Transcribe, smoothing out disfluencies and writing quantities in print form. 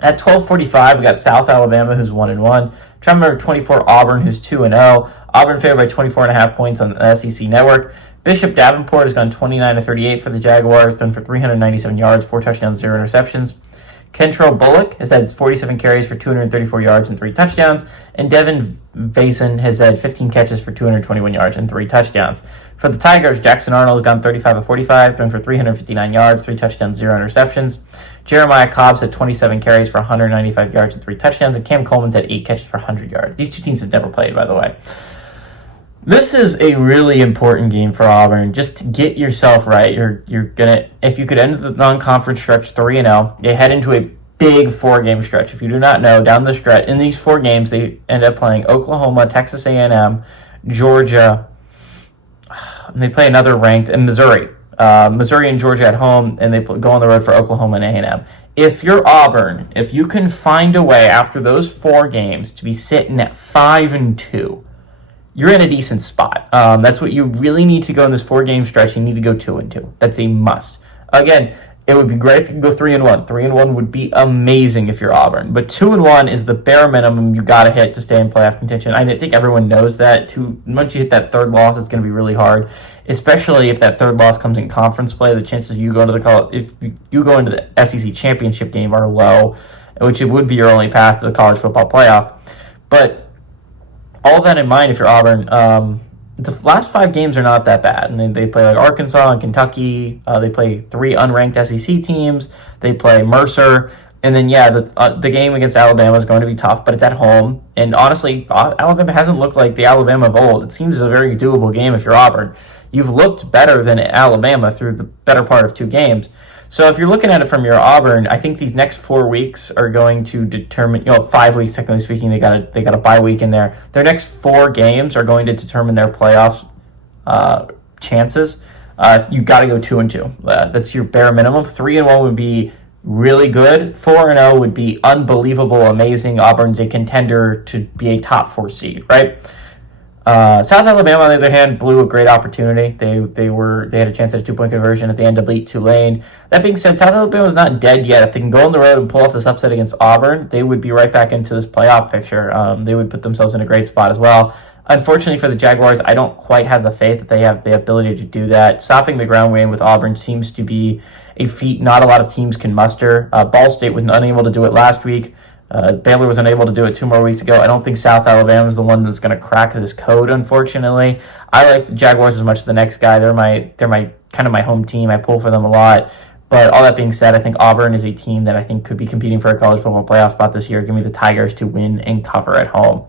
At 12:45, we got South Alabama, who's 1-1. Trump number 24, Auburn, who's 2-0. Auburn favored by 24.5 points on the SEC Network. Bishop Davenport has gone 29-38 for the Jaguars, thrown for 397 yards, 4 touchdowns, 0 interceptions. Kentrell Bullock has had 47 carries for 234 yards and 3 touchdowns. And Devin Vason has had 15 catches for 221 yards and 3 touchdowns. For the Tigers, Jackson Arnold has gone 35-45, thrown for 359 yards, 3 touchdowns, 0 interceptions. Jeremiah Cobbs had 27 carries for 195 yards and 3 touchdowns, and Cam Coleman's had 8 catches for 100 yards. These two teams have never played, by the way. This is a really important game for Auburn. Just to get yourself right, you're gonna, if you could end the non-conference stretch 3-0, they head into a big 4-game stretch. If you do not know, down the stretch in these 4 games, they end up playing Oklahoma, Texas A&M, Georgia, and they play another ranked, and Missouri. Missouri and Georgia at home, and they go on the road for Oklahoma and A&M. If you're Auburn, if you can find a way after those 4 games to be sitting at 5-2, you're in a decent spot. That's what you really need to go in this 4-game stretch. You need to go 2-2. That's a must. Again, it would be great if you could go 3-1. 3-1 would be amazing if you're Auburn. But 2-1 is the bare minimum you got to hit to stay in playoff contention. I think everyone knows that. Once you hit that 3rd loss, it's going to be really hard, especially if that 3rd loss comes in conference play. The chances you go into if you go into the SEC championship game are low, which it would be your only path to the college football playoff. But all that in mind, if you're Auburn, the last 5 games are not that bad. And they play like Arkansas and Kentucky. They play 3 unranked SEC teams. They play Mercer. And then, the game against Alabama is going to be tough, but it's at home. And honestly, Alabama hasn't looked like the Alabama of old. It seems a very doable game if you're Auburn. You've looked better than Alabama through the better part of 2 games. So if you're looking at it from your Auburn, I think these next 4 weeks are going to determine, 5 weeks technically speaking, they got a bye week in there. Their next 4 games are going to determine their playoff chances. You got to go 2-2. That's your bare minimum. 3-1 would be really good. 4-0 would be unbelievable, amazing. Auburn's a contender to be a top 4 seed, right? South Alabama, on the other hand, blew a great opportunity. They had a chance at a 2-point conversion at the end to beat Tulane. That being said, South Alabama is not dead yet. If they can go on the road and pull off this upset against Auburn, they would be right back into this playoff picture. They would put themselves in a great spot as well. Unfortunately for the Jaguars, I don't quite have the faith that they have the ability to do that. Stopping the ground game with Auburn seems to be a feat not a lot of teams can muster. Ball State was unable to do it last week. Baylor was unable to do it 2 more weeks ago. I don't think South Alabama is the one that's going to crack this code, unfortunately. I like the Jaguars as much as the next guy. They're my kind of my home team. I pull for them a lot. But all that being said, I think Auburn is a team that I think could be competing for a college football playoff spot this year. Give me the Tigers to win and cover at home.